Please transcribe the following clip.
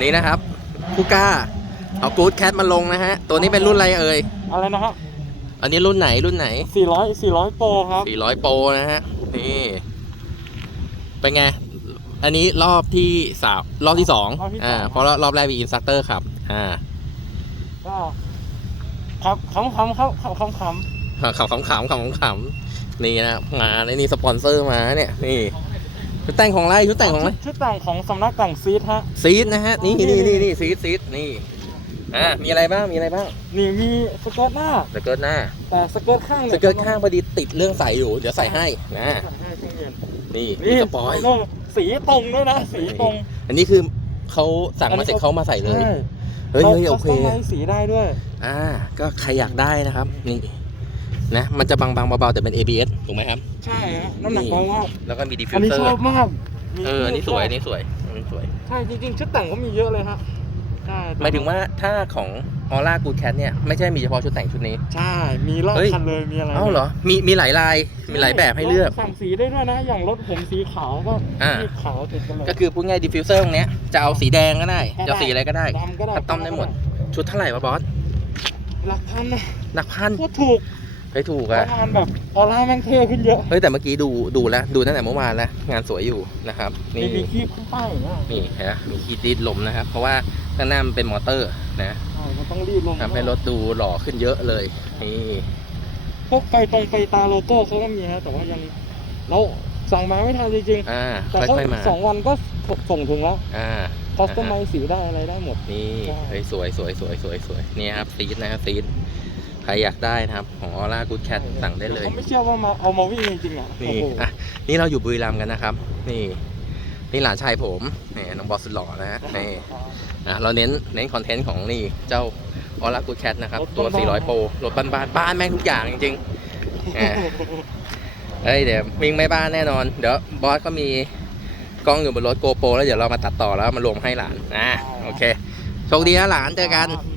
นี่นะครับผู้กล้า เอากู๊ดแคทมาลงนะฮะ ตัวนี้เป็นรุ่นอะไรเอ่ย อะไรนะครับอันนี้รุ่นไหนรุ่นไหน 400 400โปรครับ 400 โปรนะฮะ นี่ เป็นไง อันนี้รอบที่สามรอบที่สองรอบที่สอง อ่า เพราะรอบแรกมีอินสตัคเตอร์ครับ อ่า ก็ครับคำคำครับคำคำคขำขำขำขำขำนี่นะมาในนี่สปอนเซอร์มาเนี่ย นี่ ชุดแต่งของอะไรชุดำแต่งของอะไรชุดแต่งของสำนักแต่งซีดฮะซีดนะฮะนี่นี่นี่นี่ซีดซีดนี่อ่ามีอะไรบ้างมีอะไรบ้างนี่มีสเกิร์ตหน้าสเกิร์ตหน้าแต่สเกิร์ตข้างสนี่ยเกิร์ตข้างพอดีติดเรื่องใส่อยู่เดี๋ยวใส่ให้นะใส่ให้ช่วงเย็นนี่มีนี่สปอยโน่สีตรงด้วยนะสีตรง อันนี้คือเขาสั่งมาเสร็จเขามาใส่เลยใช่เฮ้ยเฮ้ยโอเคขา customize สีได้ด้วย อ่า ก็ใครอยากได้นะครับ นี่ นะมันจะบางๆเบาๆแต่เป็น ABS ถูกไหมครับ ใช่ฮะน้ำหนักเบามากแล้วก็มีดิฟฟิอันวนี้เซอชร์อบมากมีเอออันนี้สวยอันนี้สวยอันนี้สวย ใช่จริงๆชุดแต่งก็มีเยอะเลยฮะใช่หมายถึงว่าถ้าของออร่ากูดแคทเนี่ยไม่ใช่มีเฉพาะชุดแต่งชุดนี้ ใช่มีรอบเฮ้ย คันเลยมีอะไรเอ้าเหรอ มีมีหลายลาย มีหลายแบบให้เลือก สั่งสีได้ด้วยนะ อย่างรถผมสีขาวก็อ่า สีขาวติดกันเลยก็คือพูดง่ายดิฟฟิวเซอร์ตรงเนี้ยจะเอาสีแดงก็ได้ จะเอาสีอะไรก็ได้ ดำก็ได้คัสตอมได้หมด ชุดเท่าไหร่วะบอส หลักพันนะหลักพัน โคตรถูก เฮ้ยถูกปอะระมาณแบบออร่าแม่งเท่ขึ้นเยอะเฮ้ยแต่เมื่อกี้ดูดูแล้วดูตั้งแต่เมื่อวานแล้วงานสวยอยู่นะครับมีนี่มีคีบข้างใต้อย่างเงี้ยนี่เห็นไหมมีคีดดิดลมนะครับ เพราะว่าข้างหน้ามันเป็นมอเตอร์นะใช่มันต้องรีบลงทำให้รถดูหล่อขึ้นเยอะเลยนี่พวกไฟตรงไฟตาโลโก้เขาก็มีฮะแต่ว่ายังเราสั่งมาไม่ทันจริงอ่าๆแต่ก็ค่อยๆมาสองวันก็ส่งถึงแล้วอ่าคอสตอมไมสีได้อะไรได้หมดนี่ใช่เฮ้ยสวยสวยสวยสวยสวยนี่ครับซีดนะครับซีด ใครอยากได้นะครับ ของออร่ากูดแคทสั่งได้เลยเขาไม่เชื่อว่ามาเอามาวิ่งจริงๆอะนี่โอ้โหอะนี่เราอยู่บุรีรัมย์กันนะครับ นี่นี่หลานชายผมนี่น้องบอสสุดหล่อนะฮะนี่อะเราเน้นเน้นคอนเทนต์ของนี่เจ้าออร่ากูดแคทนะครับ ตัว 400 โปรรถบ้านบ้านๆบ้านแม่งทุกอย่างจริงๆอะเฮ้ยเดี๋ยววิ่งไม่บ้านแน่นอน เดี๋ยวบอสก็มีกล้องอยู่บนรถโกโปรแล้วเดี๋ยวเรามาตัดต่อแล้วมารวมให้หลานอะโอเคโชคดีนะหลานเจอกันม